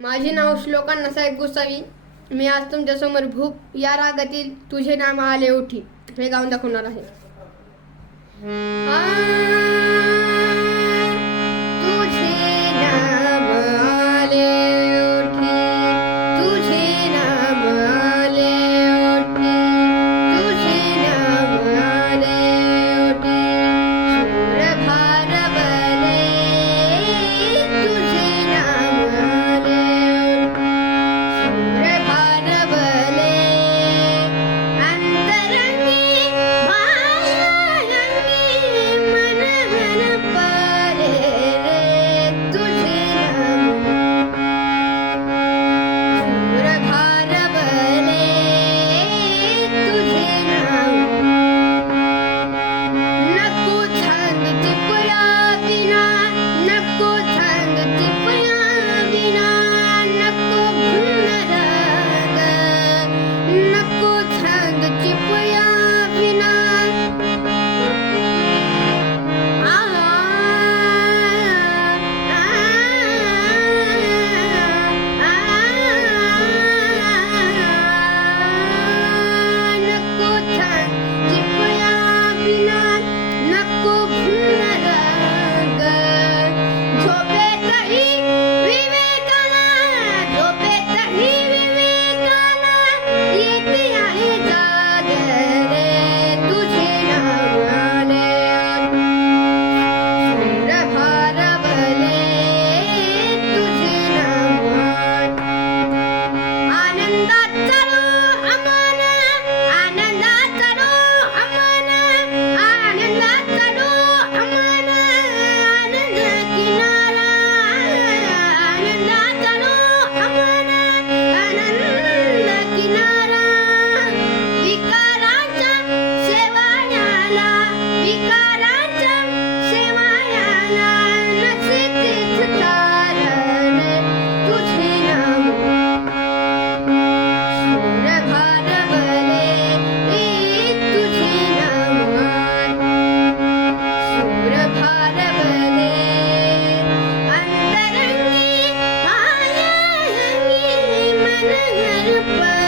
माझे नाव श्लोका नासाहेब गोसावी. मी आज तुमच्यासमोर भूप या रागातील तुझे नाम आले ओठी हे गाऊन दाखवणार आहे. तुझे नाम आले ओठी, तुझे नाम आले ओठी, तुझे नाम आले ओठी, सूर भारवले, तुझे नाम आले सूर भारवले, अंतरंगी मायालंगी मन मन परे रे, तुझे नाम सूर भारवले, तुझे नाम नको छंद चिपळा विना, नको छंद चिपळा विना, नको भूल राग, नको छंद चिपळा विना, नको छंद चिपळा विना, नको भूल राग, झोपेतही विवेकाला, झोपेतही विवेकाला, येते आहे जाग रे, तुझे नाव आले सूर भारवले, तुझे नाव आनंदाचा अमन, आनंदाचा अमन, आनंदाचा अमन, आनंद किनारा, आनंदाचा अमन, आनंद किनारा, विकारांच्या सेवायाला, विकारांच्या सेवायाला, नसे तीर्थ तारण, तुझे नाम सूर भारवले, तुझे नाम सूर भारवले, अंतरंगी मायालंगी मन घर